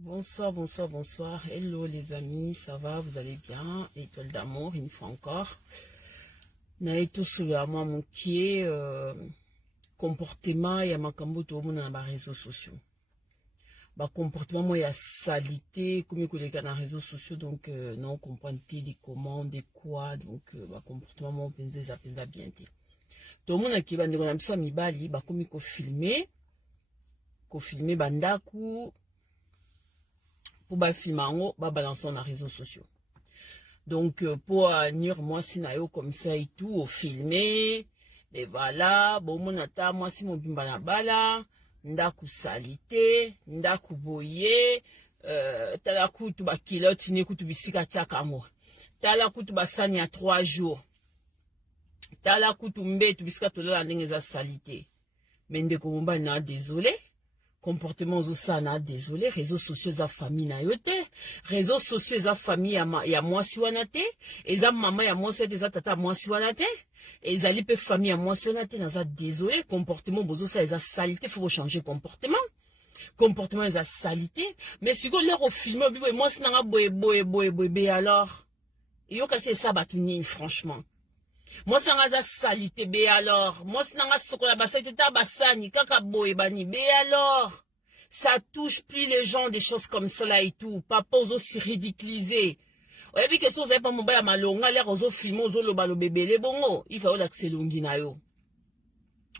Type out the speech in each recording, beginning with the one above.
Bonsoir, bonsoir, bonsoir. Hello les amis, ça va, vous allez bien? Étoile d'amour, une fois encore. Naï tout sous à moi mon pied, comportement et à ma cambo tout le monde dans les réseaux sociaux. Bah comportement moi il y a salité, comme il y a dans les réseaux sociaux donc non comprendre des commandes, des quoi donc bah comportement moi penser ça bien. Tout le monde qui va dire on a besoin mi bali, bah comme il faut filmer bandaku. Pour filmer balancer dans les réseaux sociaux. Donc pour venir moi si nayo comme ça et tout au filmer et voilà bon mon ata moi si mon bimba na bala ndaku salite ndaku boye tala kutu ba kilote ni kutu bisika tiaka mo tala kutu ba sani à 3 jours tala kutu mbetu bisika tola ndenge za salite mais ndeko mba na désolé comportement osana désolé réseaux sociaux za famille na yote réseaux sociaux za famille ya mwasi wana te eza mama ya mwasi eza tata mwasi wana te ezali pe famille ya mwasi wana te naza désolé comportement bozo ça eza salité faut changer comportement eza salité mais si go leur au film bibo mwasi nanga boye alors yo kasi ça batuni franchement moi sanga za salité be alors moi sanga sokola basite ta basani kaka boye bani be alors ça touche plus les gens des choses comme cela et tout papa aussi ridiculisé oya bi question vous avez pas mobile malonga l'air ozo filmer ozo loba lo bebele bongo il faut l'accès longi na yo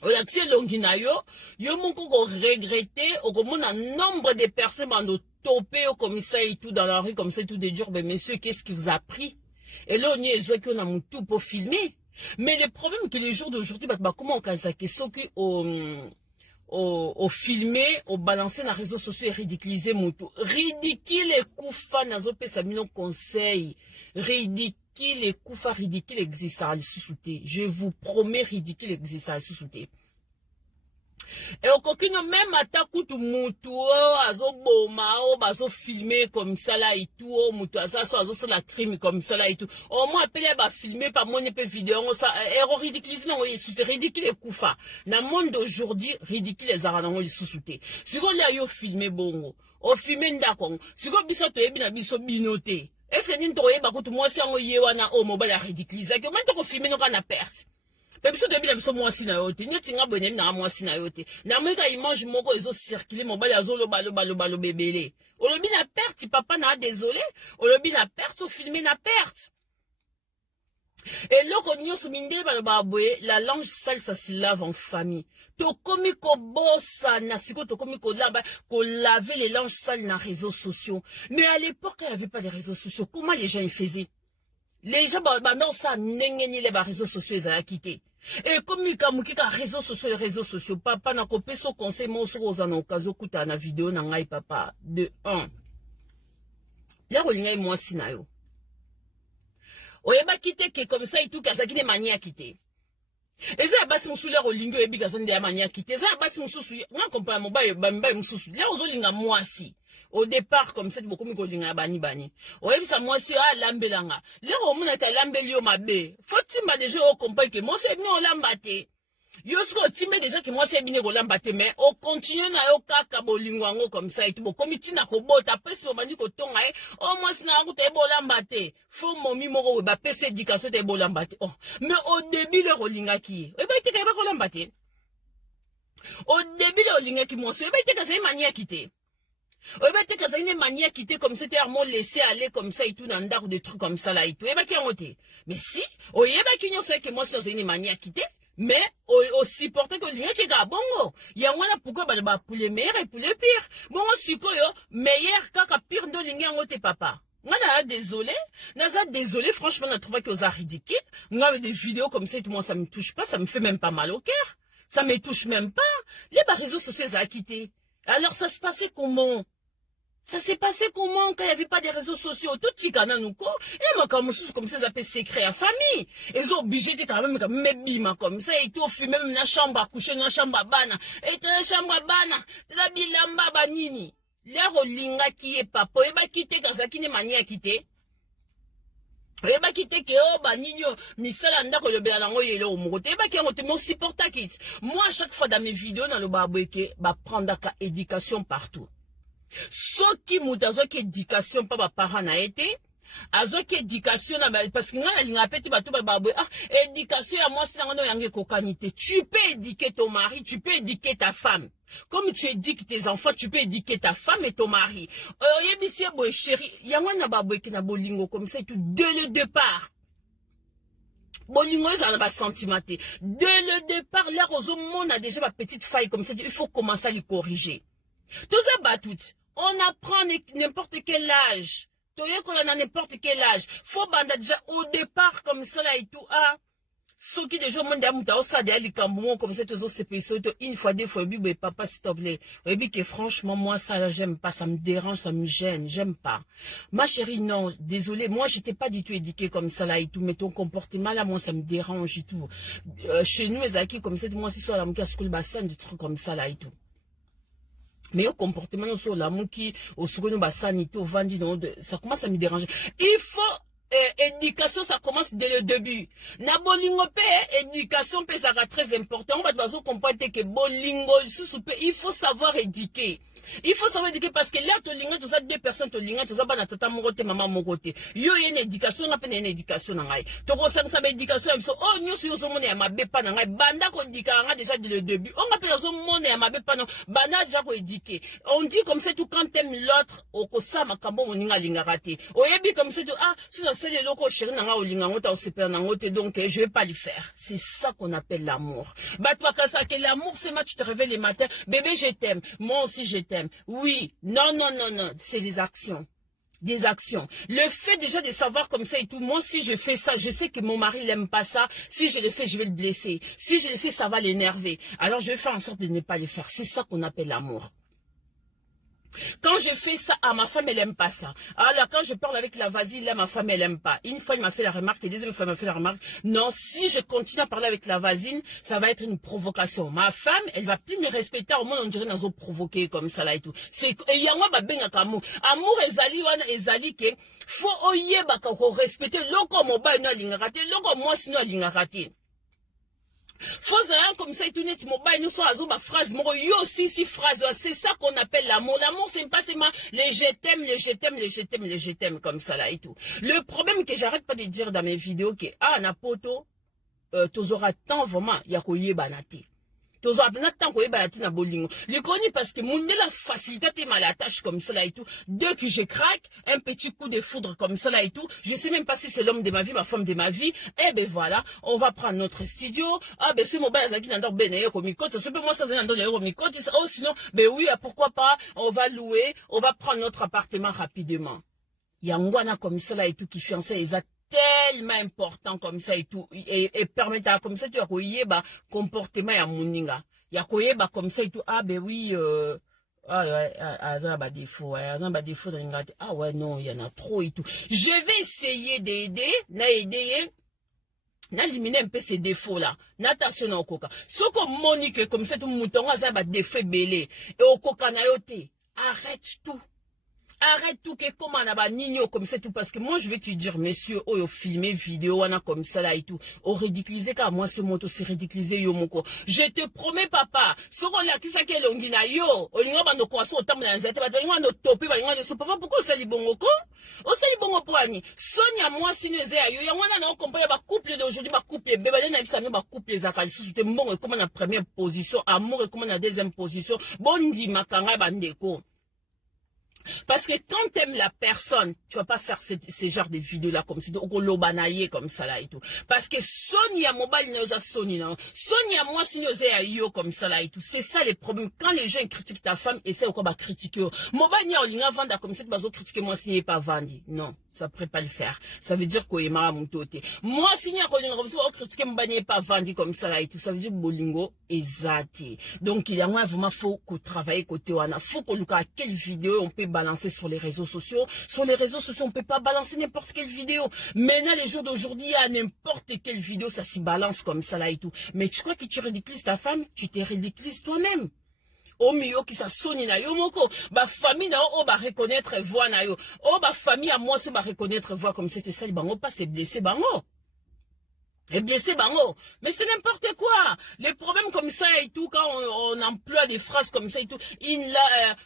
l'accès longi na yo yo moko ko regretter au komona nombre de personnes bando topé comme ça et tout dans la rue comme ça tout de dur mais monsieur qu'est-ce qui vous a pris et là on y est qu'on a mon tout pour filmer. Mais le problème que les jours d'aujourd'hui, comment on casse ça, au filmer, au balancer dans les réseaux sociaux et ridiculiser mon tout. Ridicule et koufa nazope samino conseil. Ridicule et koufa ridicule existe à sous-souté. Je vous promets ridicule existe à sous-souté. Et au coquino même attaque tout mutu azo boma bazo filmer comme ça là et tout mutu azo la crime comme ça là et tout au moins appelé ba filmer par mon épée vidéo ça erreur ridicule non c'est ridicule et koufa dans le monde d'aujourd'hui ridicule les arango les sous-souté si on là yo filmer bongo au filmer ndako si on biso to ebi na biso binoté est-ce que nto yeba ko tout moi si on yewana o mobile ridicule ça que maintenant ko filmer no kana perte. Pebiso de biso mwasi na yote nyoti nga bonne na mwasi na yote na mweka image moko ezo circuler mobile azolo balo bebele olobi na perte papa na désolé olobi na perte au filmer na perte et loko nyoso mindele balo boye la langue sale ça se lave en famille to komi ko bossa na siko to komi ko laver les langues sales na réseaux sociaux mais à l'époque il n'y avait pas de réseaux sociaux comment les gens y faisaient. Les gens bandant ça n'engagent les réseaux sociaux ils ont quitté et comme il y a réseaux sociaux papa n'a coupé son conseil mon sur aux occasions kuta na vidéo na ngai papa de 1 là on y a moi sinayo oyeba quitté que comme ça et tout kaza kine mania quitté et ça basi musu là olingo ebi kaza ndia mania quitté ça basi musu nga compare mo ba musu là ozolinga moi si. Au départ, comme ça, beaucoup de bani. Ouais, ça, moi, c'est l'ambelanga. Là, on m'a dit l'ambelio ma bé. Faut-il m'a déjà au compagnie que moi, c'est bien au lambate. Yo, ce déjà que moi, c'est bien au lambate, mais on continue na yo kaka bolingango comme ça et tout. Comme il tina ko bota, après, si on m'a dit que ton aïe, oh, moi, c'est na route, bo lambate. Faut mon mimo, bah, pèse éducation, t'es bo lambate. Oh, mais au début, le rolinga qui. Eh ben, t'es pas ko lambate. Au début, le rolinga qui, moi, c'est, ben, t'es qu'à mania quitter. Oui, mais t'es une manière qui était comme c'était un mot laissé aller comme ça et tout dans d'art des trucs comme ça là et tout. Et bah qui a monté. Mais si, oui, bah qui n'y sait que moi c'est une manière qui était, mais aussi porté que l'union qui est bongo. Il y a un pourquoi bah pour les meilleurs et pour les pires. Bon, si quoi yo, meilleur qu'à pire de l'union tes papa. Moi, désolé, franchement, on a trouvé que ça ridicule. Moi, avec des vidéos comme ça, tout moi, ça me touche pas, ça me fait même pas mal au cœur. Ça me touche même pas. Les réseaux sociaux, ça a quitté. Alors, ça se passait comment? Ça s'est passé comment quand il n'y avait pas de réseaux sociaux? Tout petit canal nous quoi? Et moi, comme ça s'appelle secret à famille. Ils sont obligés de quand même bima comme ça et tout, fumer même la chambre à coucher, la chambre à bana. Et la chambre à bana, la bilamba banini. L'air au linga qui est papa, et bah quitter quand ça qui n'est manière quitter. Et bah quitter que oh banino, misala ndako le béalango yelo mokote, et bah qui on te supporta kit. Moi, à chaque fois dans mes vidéos, dans le baboué, bah prendre la éducation partout. Soki mutazo ki éducation pa ba parents na été. Azo ki éducation parce que nga linga peti bato ba babwe éducation ya moi c'est ngano yange kokanité. Tu peux éduquer ton mari, tu peux éduquer ta femme. Comme tu éduques tes enfants, tu peux éduquer ta femme et ton mari. Yebisi boy chéri, yango na babwe ki na bolingo comme ça tout dès le départ. Bolingo ezala ba sentimenté. Dès le départ là on a déjà ma petite faille comme ça, il faut commencer à les corriger. Tout ça bat tout. On apprend n'importe quel âge. Qu'on a n'importe quel âge. Faut banda déjà au départ comme ça là et tout. Ah, ceux qui déjà monde d'amuta au ça d'aller comme ça tous ces pays une fois deux fois bibi papa s'il te plaît. Oui que franchement moi ça là j'aime pas, ça me dérange, ça me gêne, j'aime pas. Ma chérie non, désolé, moi j'étais pas du tout éduquée comme ça là et tout, mais ton comportement là moi ça me dérange et tout. Chez nous les acquis comme ça moi si sur la mouka school bassin des trucs comme ça là et tout. Mais au comportement sur la mouki, au secondo bassanité, au vendi, ça commence à me déranger. Il faut éducation, ça commence dès le début. Na bolingo pe éducation pe ça très important. On va devoir comprendre que bolingo il faut savoir éduquer. Il faut savoir éduquer parce que là to linga tout ça deux personnes to linga tout ça bana tata mon côté maman mon côté. Yo y a une éducation, on appelle une éducation na ngai. To ko ça éducation il faut oh nyo so so mona ya mabe pa na ngai banda ko dikanga déjà dès le début. On appelle so mona ya mabe pa na banda déjà ko éduquer. On dit comme ça tout quand t'aimes l'autre au ko ça makambo moninga linga raté. Oyebi comme ça tout ah c'est le loco chéri nanga olinga ngota osepela na ngote donc je vais pas le faire. C'est ça qu'on appelle l'amour. Bah toi quand ça que l'amour c'est moi tu te réveilles le matin, bébé je t'aime, moi aussi je t'aime. Oui, non non non non, c'est les actions. Des actions. Le fait déjà de savoir comme ça et tout, moi si je fais ça, je sais que mon mari n'aime pas ça, si je le fais, je vais le blesser. Si je le fais, ça va l'énerver. Alors je vais faire en sorte de ne pas le faire. C'est ça qu'on appelle l'amour. Quand je fais ça à ma femme, elle aime pas ça. Alors quand je parle avec la voisine, là ma femme elle aime pas. Une fois il m'a fait la remarque, et deuxième fois il m'a fait la remarque. Non, si je continue à parler avec la voisine, ça va être une provocation. Ma femme, elle va plus me respecter. Au moins on dirait dans provoquer comme ça là et tout. C'est et yango ba benga amour. Amour ezali wana ezali ke faut oyeba ko respecter loko mobile no lingakate, loko moi sino lingakate. Faut rien comme ça et tout net mobile nous soit ma phrase moi yo aussi si phrase c'est ça qu'on appelle l'amour. L'amour c'est pas seulement les je t'aime les je t'aime les je t'aime les je t'aime comme ça là et tout. Le problème que j'arrête pas de dire dans mes vidéos que ah na poto tozora temps vraiment ya koyeba na te. Tozo abna tant koyeba na te na bolingo. Le connais parce que mon la facilité mal la tâche comme ça là et tout. Dès que je craque un petit coup de foudre comme ça là et tout, je sais même pas si c'est l'homme de ma vie, ma femme de ma vie. Eh ben voilà, on va prendre notre studio. Ah ben c'est mon bain qui n'endort ben comme côte, ça peut moi ça n'endort comme côte. Oh sinon ben oui, pourquoi pas, on va louer, on va prendre notre appartement rapidement. Yangwana comme ça là et tout qui fiancé exact tellement important comme ça et tout et permettre comme ça tu as koyé bah comportement ya moninga ya koyé bah comme ça et tout ah ben oui ah ouais ça bah défaut ça bah défaut dans l'ingati ah ouais non il y en a trop et tout je vais essayer d'aider na aider na éliminer un peu ces défauts là n'attention au coca ce comme monique comme ça tout mouton ça bah défaut belé et au coca na yote arrête tout. Arrête tout que comme on a nino comme ça tout parce que moi je vais te dire monsieur oh filmer vidéo on a comme ça là et tout au ridiculiser car moi ce moto c'est ridiculiser yo moko je te promets papa ce qu'on a qui ça qui est longina yo on y va no quoi so tam na nzete ba on no toper ba on so papa pourquoi ça li bongo ko o ça li bongo poani sonia moi sineze yo ya wana na comprendre ba couple d'aujourd'hui ba couple bébé na bisa ba couple za kali sous te mbongo comme na première position amour et comme na deuxième position bondi makanga ba ndeko. Parce que quand t'aimes la personne, tu vas pas faire ces genres de vidéos là comme ça, comme ça là et tout. Parce que Sonia mobile nous a Sonia non. Sonia moi si nous a yo comme ça là et tout. C'est ça les problèmes. Quand les gens critiquent ta femme, essaie quoi bah critiquer. Mobile nia olinga vendre comme ça bazo critiquer moi si n'est pas vendu. Non, ça pourrait pas le faire. Ça veut dire quoi mara mon toté. Moi si nia olinga comme ça critiquer mbanye pas vendu comme ça là et tout. Ça veut dire bolingo ezati. Donc il y a moins vraiment faut qu'on travaille côté wana. Faut qu'on look à quelle vidéo on peut balancer sur les réseaux sociaux. Sur les réseaux sociaux, on peut pas balancer n'importe quelle vidéo. Maintenant, les jours d'aujourd'hui, il y a n'importe quelle vidéo, ça s'y balance comme ça là et tout. Mais tu crois que tu ridiculises ta femme, tu te ridiculises toi-même. Au milieu qui ça sonne na yo moko, ba famille na o ba reconnaître voix na yo. Oh ba famille à moi c'est ba reconnaître voix comme c'est ça, bango pas c'est blessé bango. et blessé bango. Mais c'est n'importe quoi. Les problèmes comme ça et tout, quand on emploie des phrases comme ça et tout,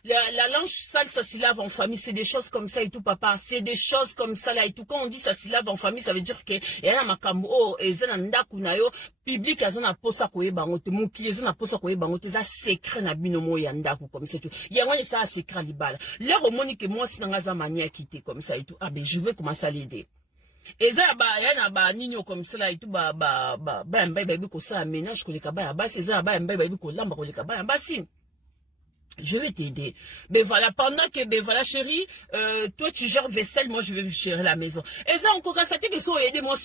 la langue sale, ça s'y lave en famille, c'est des choses comme ça et tout, papa. C'est des choses comme ça là et tout. Quand on dit ça s'y lave en famille, ça veut dire que y a makambo, oh, ezana ndaku na yo, public azana posa koye bango te, muki ezana posa koye bango te, ça secret na binomo ya ndaku comme ça et tout. Ya ngone ça secret libala. Là, romoni que moi, si nangaza mania quitté comme ça et tout, ah ben, je vais commencer à l'aider. Et ça yana ba nino comme ça là et tout ba mbaye ko ça ménage ko le kaba ba c'est ça ba mbaye ko lamba ko le kaba ba si je vais t'aider. Ben voilà, pendant que, ben voilà, chérie, toi tu gères vaisselle, moi je vais gérer la maison. Et ça, encore ça t'es que ça aider moi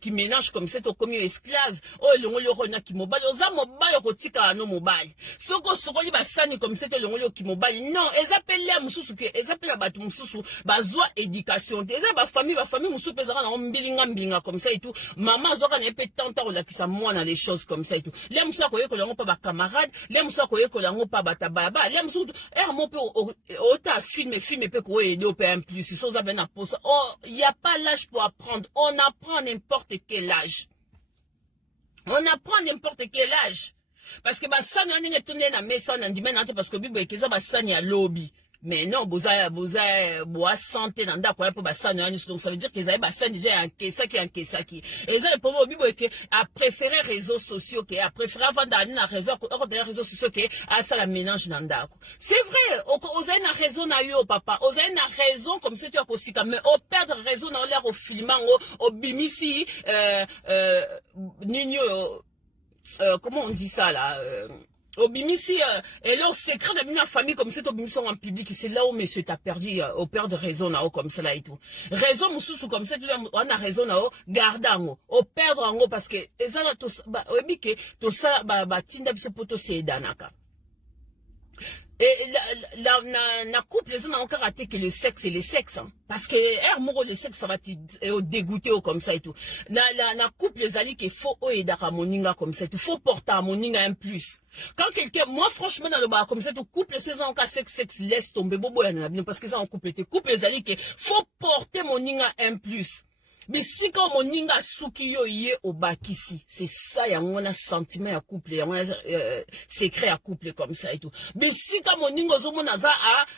qui ménage comme ça, comme esclave. Oh, le na qui mobile, oza mobile kotika no mobile. Soko li basani comme ça, le qui mobile. Non, ils appellent les mususu que, ils appellent la batu mususu, bazwa éducation. Ils ba famille mususu pesara na mbilinga comme ça et tout. Maman zoka na pe tanta ou la qui sa moi dans les choses comme ça et tout. Les mususu koye ko lango pas ba camarade, les mususu koye ko lango pas bataba. Film peut courir de PM plus oh, il n'y a pas l'âge pour apprendre. On apprend n'importe quel âge. On apprend n'importe quel âge. Parce que ça n'est pas tourné dans mes sons parce que bible que ça ça n'y a lobby. Mais non, boza santé dans d'accord pour ça donc ça veut dire qu'ils avaient ça déjà en kessa qui et ça pour moi bible que a préféré réseaux sociaux que a préféré avant d'aller dans réseaux sociaux que à ça la ménage dans d'accord. C'est vrai, aux avez une raison na yo papa, aux avez une raison comme c'est tu as aussi mais au perdre raison dans l'air au filmant au bimisi nino comment on dit ça là Obimisi, et là, secret de la famille comme c'est Obimisi en public, c'est là où monsieur t'a perdu, au père de raison, là, comme ça, là, et tout. Raison, moussou, comme ça, on a raison, là, garde, au perdre, en haut, parce que, et ça, tout ça, tinda, c'est pour tout, c'est danaka. Et la couple, les gens ont encore raté que le sexe et le sexe. Hein. Parce que, le sexe, ça va te dégoûter comme ça et tout. La couple, les alliés, qu'il faut, d'aka moninga comme ça. Il faut porter à moninga un plus. Quand quelqu'un, moi, franchement, dans le bar, comme ça, tout couple, ces gens, sexe, laisse tomber, bobo, parce que ça, en couple, couple, les alliés, qu'il faut porter moninga un plus. Mais si quand mon ninga suki yo yé au bakisi, c'est ça, y a un sentiment à couple, y a un secret à couple comme ça et tout. Mais si quand mon ninga zo mon aza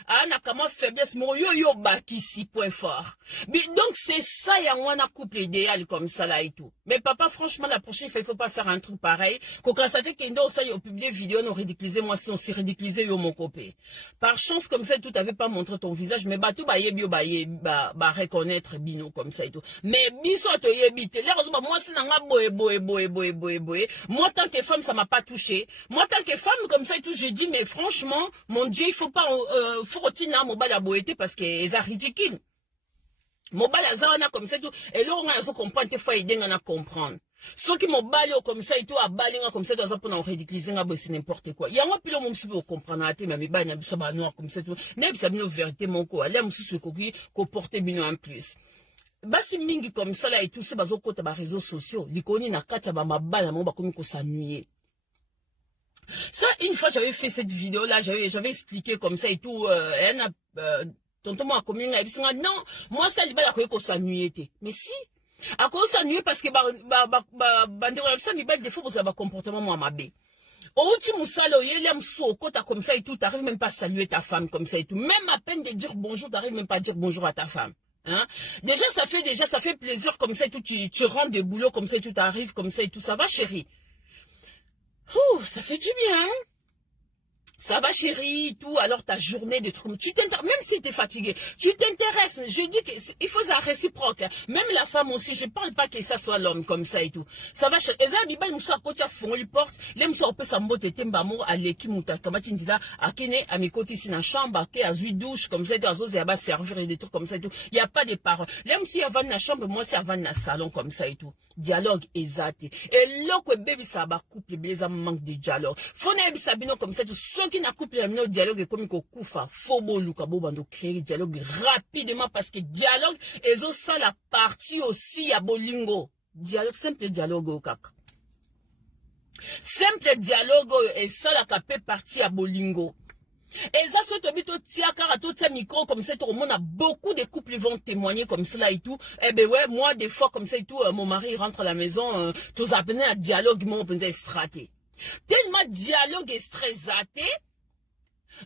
a nakama faiblesse, mon yo bakisi, point fort. Mais donc c'est ça, y a un couple idéal comme ça là et tout. Mais papa, franchement, la prochaine fois, il faut pas faire un truc pareil. Quand ça fait qu'il y a ça, y a publié vidéo, on ridiculisé, moi si on s'est ridiculisé, yo mon copé. Par chance, comme ça, tout t'avais pas montré ton visage, mais bah, tout reconnaître bino comme ça et tout. Mais biso to yebite là moi c'est nanga boy moi tant que femme ça m'a pas touché moi tant que femme comme ça et tout j'ai dit mais franchement mon Dieu il faut pas faut retirer mobile à boété parce que c'est ridicule mobile azana comme ça tout et là on a so comprendre que faut aider à comprendre ceux qui mobile comme ça et tout à balinga comme ça dans un peu on ridiculiser nga c'est n'importe quoi il y a un peu le monde si vous comprendre à mais ba bisa ba noir comme ça tout n'est bisa bien vérité mon quoi là monsieur ce ko porter bien en plus. Basi mingi comme ça là et tout, c'est bazo kota ba réseaux sociaux. Likoni na kata ba mabala mo ba komi ko s'ennuyer. Ça, une fois j'avais fait cette vidéo là, j'avais expliqué comme ça et tout, tonton moi comme une non, moi ça libala ko s'ennuyer té. Mais si, à cause s'ennuyer parce que ça mi belle des fois vous avez comportement moi mabé. Au tu moussalo yele mso kota comme ça et tout, t'arrives même pas à saluer ta femme comme ça et tout. Même à peine de dire bonjour, t'arrives même pas à dire bonjour à ta femme. Hein? Déjà ça fait plaisir comme ça et tout, tu rentres de boulot comme ça et tout, t'arrives comme ça et tout, ça va chérie? Ouh, ça fait du bien, hein? Ça va chérie, tout, alors ta journée de trucs, tu t'intéresses, même si tu es fatigué, tu t'intéresses, je dis qu'il faut ça réciproque, hein. Même la femme aussi, je parle pas que ça soit l'homme comme ça et tout, ça va chérie, et ça, il y a moussa côté à fond, il porte, les moussa peut s'emboter, t'embamo, à l'équipe, mouta, comme tu dis là, à kene, à mes côtés, ici, dans la chambre, à huit douche, comme ça, et tout, à servir et des trucs comme ça et tout, il n'y a pas de paroles, les moussa, avant dans la chambre, moi, c'est avant dans le salon, comme ça et tout, dialogue exact, et là, que bébé, ça va couple, les hommes manquent de dialogue, faut n'aille sabino comme ça, tout, qui n'a couple le dialogue comme qu'on koufa fobo luka bobando créer dialogue rapidement parce que dialogue et ça la partie aussi à bolingo dialogue simple dialogue au kaka simple dialogue et ça la capé partie à bolingo Et ça, ce tobito tia karato tia micro comme ça, tout le monde a beaucoup de couples vont témoigner comme cela et tout. Eh ben ouais, moi des fois comme ça et tout, mon mari rentre à la maison, tous appelés à dialogue, mon pensée straté. Tellement dialogue est stressaté.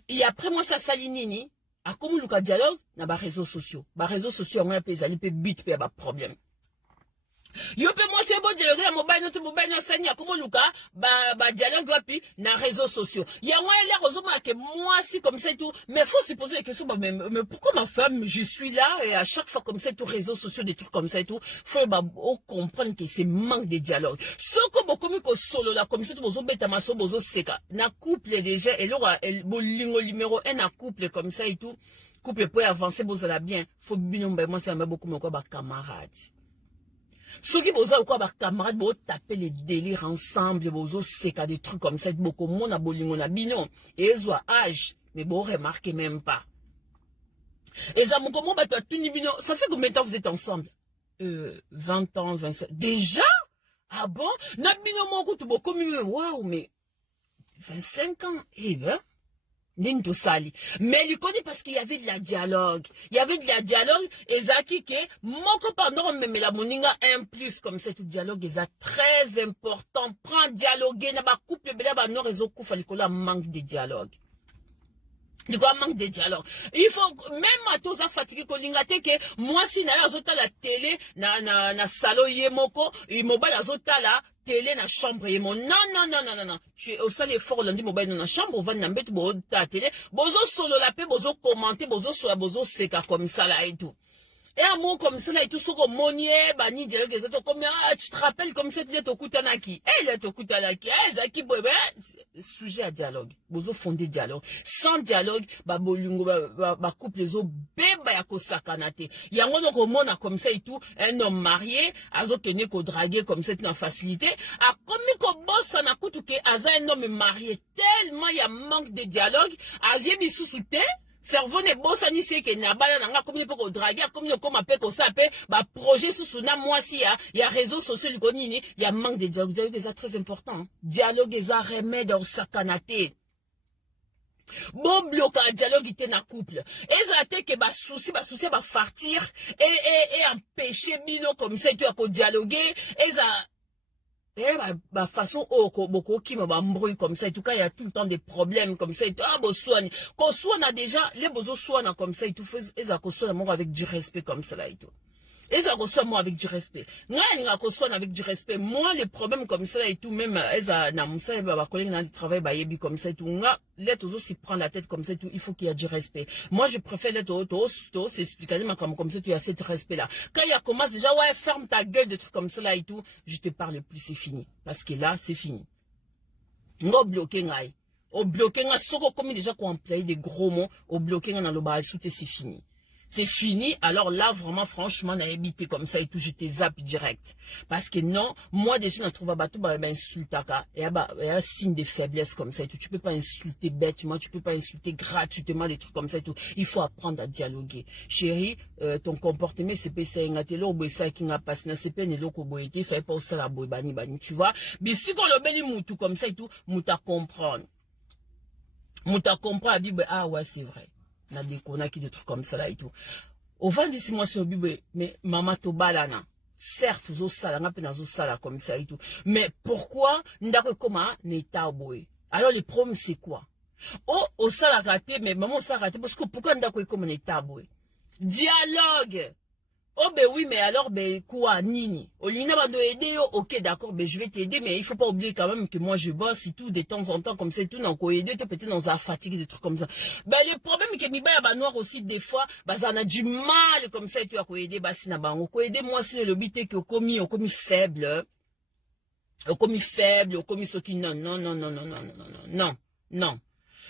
Et après moi ça salinini, à comme le dialogue, na ba réseaux sociaux. Ba réseaux sociaux on a payé ali pe but pe ba problème. Yo pe moi c'est bon dialogue na mobile notre mobile na sani ya comme luka ba dialogue wapi na réseaux sociaux. Ya moi il a raison que moi si comme ça et tout, mais faut se poser la question mais pourquoi ma femme je suis là et à chaque fois comme ça tout réseaux sociaux des trucs comme ça et tout, faut comprendre que c'est manque de dialogue. Ce que beaucoup ko solo là comme ça tout bozo beta maso bozo seka. Na couple déjà et là bolingo numéro 1 na couple comme ça et tout. Couple pour avancer bozo la bien, faut binomba moi c'est beaucoup mais quoi ba camarade. Ceux qui bosa ou quoi, camarades, vous taper les délires ensemble, vous c'est des trucs comme ça, beaucoup de monde a bolingo na bino, et ils ont âge, mais vous remarquez même pas. Et ça, comment bah, ça fait combien de temps vous êtes ensemble? 20 ans, 25. Déjà? Ah bon? Na bino mon coup, tout beaucoup mieux, waouh, mais 25 ans, eh ben. Mais il connaît parce qu'il y avait de la dialogue. Il y avait de la dialogue et Zaki que mon copain non mais la moninga un plus comme c'est tout dialogue est très important. Prends dialoguer n'a pas couple bela ba non réseau coufa likola manque de dialogue. Il y a un manque de dialogue. Il faut même à tous fatiguer que l'ingate que moi si na azota la télé na salon yemoko et mobile azota la télé na chambre yemo non tu es au salle fort lundi mobile na chambre on va n'embête bo ta télé bozo solo la paix bozo commenter bozo sur bozo seka comme ça là et tout. Et un mot comme ça là et tout ce que monier bani dialogue ça comme tu te rappelles comme ça tu es au kutanaki il est au kutanaki zaki bobe sujet à dialogue bozo fondé dialogue sans dialogue ba bolingo ba couple les autres beba ya ko sakanate yango donc au monde comme ça et tout un homme marié azo kenye ko draguer comme ça dans facilité a comme ko boss na kutu ke aza un homme marié tellement il y a manque de dialogue azie sous-souté cerveau ne bossa ni c'est que na bala nanga comme peut ko draguer comme comme appelle ko ça appelle ba projet sous na moi si il y a réseaux sociaux ko nini il y a manque de dialogue dialogue c'est très important dialogue est un remède au sakanaté bon blocage dialogue était na couple et ça te que ba souci ba fartir et empêcher bino comme ça tu as ko dialoguer et ça et bah façon beaucoup qui m'embrouille comme ça et tout cas il y a tout le temps des problèmes comme ça et tout ah bon soigne qu'on soigne déjà les besoins soignent comme ça et tout fait et ça qu'on soigne avec du respect comme ça là et tout et ça qu'on soigne moi avec du respect moi il y a qu'on soigne avec du respect moi les problèmes comme ça et tout même ça na musa et bah collègue na travail bah yebi comme ça et tout nga les toujours s'y prend la tête comme ça et tout il faut qu'il y a du respect moi je préfère les tous s'expliquer mais comme ça tu as cet respect là quand il y a commence déjà ouais ferme ta gueule des trucs comme ça là et tout je te parle plus c'est fini parce que là c'est fini ngo bloquer ngai au bloquer nga soko comme déjà qu'on emploie des gros mots au bloquer nga na lo ba c'est fini. C'est fini, alors là, vraiment, franchement, on a habité comme ça et tout, je te zappe direct. Parce que non, moi, déjà, on trouve à bateau, bah, insulte, et y a un signe de faiblesse comme ça et tout. Tu peux pas insulter bêtement, tu peux pas insulter gratuitement, des trucs comme ça et tout. Il faut apprendre à dialoguer. Chérie, ton comportement, c'est pas ça, ça, qui n'a pas, c'est pas, n'est l'eau, il fait pas ça, la bani, tu vois. Mais si on le beli moutou comme ça et tout, mouta comprendre. Mouta comprendre, ah ouais, c'est vrai. Na décona qui des trucs comme ça là et tout. Au vent d'ici moi sur bibe mais maman to balana. Certes zo sala nga pena zo sala comme ça et tout. Mais pourquoi ndako koma neta boy? Alors le problème c'est quoi? Oh au sala raté mais maman ça raté parce que pourquoi ndako koma neta boy? Dialogue. Oh ben oui mais alors ben quoi nini Olina va aider yo ok d'accord ben je vais t'aider mais il faut pas oublier quand même que moi je bosse et tout de temps en temps comme c'est tout donc aider te peut-être dans la fatigue des trucs comme ça ben le problème que ni ba ba noir aussi des fois bah ça a du mal comme ça tu as ko aider bah si na ba ko aider moi si le but que commis faible au commis ce qui non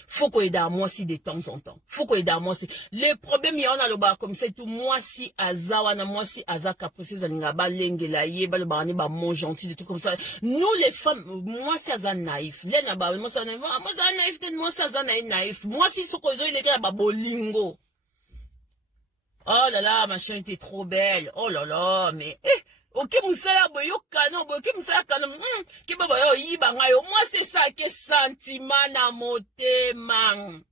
faut qu'on aide à moi si de temps en temps. Faut qu'on aide à moi si. Les problèmes, il y en a le bas comme ça tout. Moi si azawana, moi si azaka capricieux, alingaba, lengela, yeba, le barani, ba, mon gentil, des trucs comme ça. Nous, les femmes, moi si azan naïf. Lena, ba, moi si azan naïf. Moi si azan naïf. Moi si ce qu'on il est là, ba, bolingo. Oh là là, ma chérie était trop belle. Oh là là, mais, ok, moussala boyo canon, ok, moussala canon, qui ba yo yiba ngayo. Moi, c'est ça que sentiment na moté, man.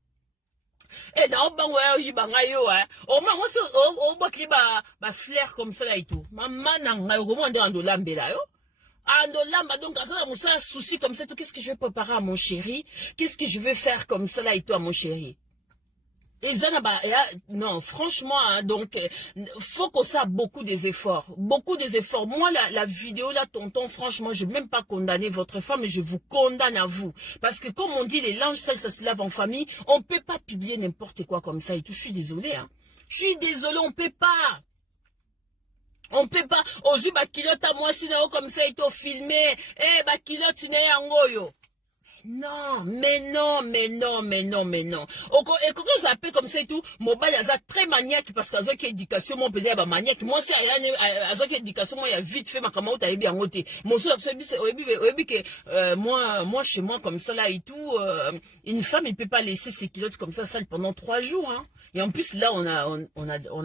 Eh, na obango ya yibanga yo, au moins, on va créer ba flair comme ça là et tout. Maman, n'a comment on doit l'ambela, yo. Andolamba, donc, à ça, mon souci comme ça, tout, qu'est-ce que je vais préparer à mon chéri? Qu'est-ce que je vais faire comme ça là et tout à mon chéri? Non, franchement, hein, donc, faut qu'on sache beaucoup des efforts. Beaucoup des efforts. Moi, la vidéo, là, tonton, franchement, je ne vais même pas condamner votre femme, mais je vous condamne à vous. Parce que, comme on dit, les linges sales, ça se lave en famille. On ne peut pas publier n'importe quoi comme ça et tout. Je suis désolée, hein. Je suis désolée, on ne peut pas. On peut pas. Ozu, bakilote à moi, sinon, comme ça, et tout, filmé. Eh, bakilote, sinon, yangoyo. Non, mais non, mais non, mais non, mais non. Et quand on s'appelle comme ça et tout, mobile, il y a très maniaque parce qu'il y a éducation, mon pédé, il maniaque. Moi, si il y a éducation, moi, il y a vite fait ma camarade, il y a bien noté. Mon soeur, c'est que, moi, chez moi, comme ça, là et tout, une femme, il peut pas laisser ses culottes comme ça, sales pendant 3 jours, hein. Et en plus, là, on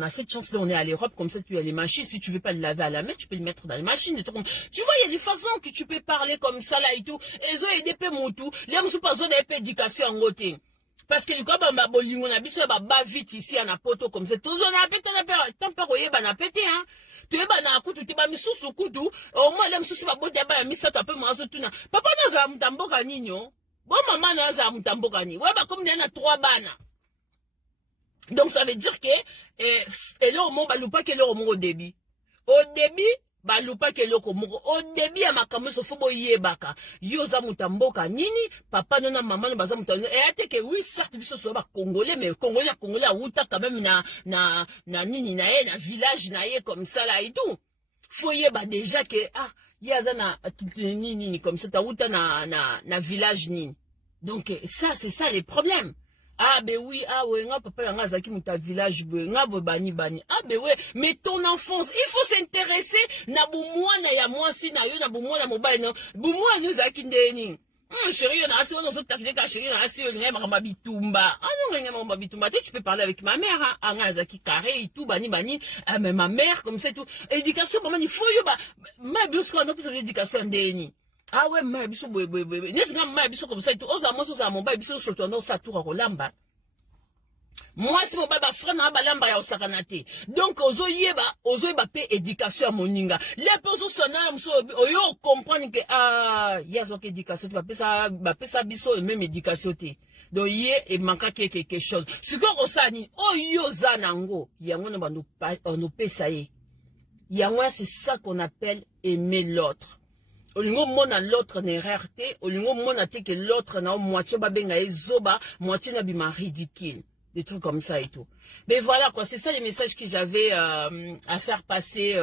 a cette chance-là, on est à l'Europe, comme ça, tu as les machines. Si tu veux pas le laver à la main, tu peux le mettre dans les machines. Tu vois, il y a des façons que tu peux parler comme ça, là, et tout. Et ça, il y a des moutou. Les hommes sont pas besoin d'éducation en côté. Parce que, du coup, bah, bolingo, na biso, bah, vite ici, à poto, comme ça. Tout ça, on a pété, tant pas, bah, pété, hein. Tu es, bah, na kutu, tu vas mis sous kutu. Au moins, les hommes sont pas beau, bah, mis ça, tu peux manger tout, papa, n'a mtambo kanino. Bon, maman, n'a mtambo kanino. Ouais, bah, comme il y en a 3 bana. Donc, ça veut dire que, et là, au début. Au début, balupa ke loko moko. Au début, ya makambo so fobo yebaka. Yo za mutamboka nini, papa nona maman no baza mutamboka. Et ate que oui, certes, biso so ba congolais, mais congolais, outa quand même na nini na ye, na village na ye, comme ça là et tout. Faut yeba déjà que, yaza na, nini, comme ça, ta outa na village nini. Donc, ça, c'est ça les problèmes. Ah ben oui, ah ouais, nga papa nga zaki muta village be, nga bo bani. Ah ben ouais, mais ton enfance, il faut s'intéresser na bumwana ya mwasi na yo na bumwana mobile no. Bumwana zaki ndeni. Chérie, on a assez, on a fait ta chérie, on a assez, on a mama bitumba. Ah non, on a mama bitumba. Tu peux parler avec ma mère, hein. Nga zaki carré et tout, bani. Ah mais ma mère comme ça et tout. Éducation, maman, il faut yo ba, ma biosco on a plus d'éducation ndeni. Ah ouais, ma biso net nga ma biso comme ça et tout. Oza moi so za mon ba biso surtout dans sa tour à Rolamba. Moi si mon baba frère na balamba ya osakanate. Donc ozo yeba pe éducation à moninga. Les personnes sona mso oyo comprendre que yazo que éducation tu ba pesa biso même éducation te. Donc yé et manka quelque chose. Ce que osani oyo za nango yango no bando no pesa ye. Yango c'est ça qu'on appelle aimer l'autre. Olingo mona l'autre n'est rareté, olingo mona te que l'autre na moitié babenga ezoba, moitié na bima ridicule, des trucs comme ça et tout. Mais voilà quoi, c'est ça les messages que j'avais à faire passer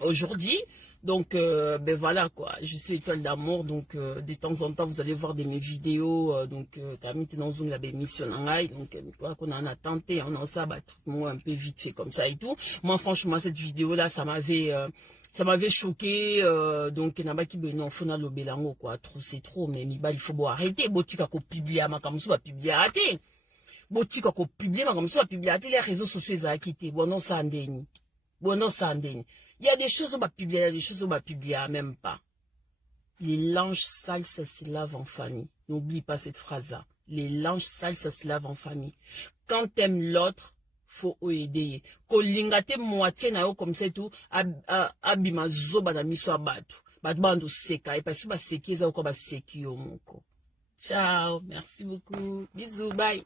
aujourd'hui. Donc ben voilà quoi, je suis étoile d'amour, donc de temps en temps vous allez voir mes vidéos, donc t'as mis dans une émission donc quoi qu'on en a tenté, on en ça moi un peu vite fait comme ça et tout. Moi franchement cette vidéo là ça m'avait choqué, donc nabaki non fona lobelango quoi, trop c'est trop, mais il faut arrêter, botika ko publier ma comme ça va publier arrêter. Botika ko publier ma comme ça va publier les réseaux sociaux ça quitté. Bon non ça ndeni. Bon non ça ndeni. Il y a des choses on va publier, il y a des choses on va publier même pas. Les linges sales ça se lave en famille. N'oublie pas cette phrase là. Les linges sales ça se lave en famille. Quand t'aimes l'autre, faut aider. Kolingate moitié na yo comme ça tout abima zoba na miso abatu. Batbando seka et parce que ba seki za ko ba seki yo moko. Ciao, merci beaucoup. Bisous, bye.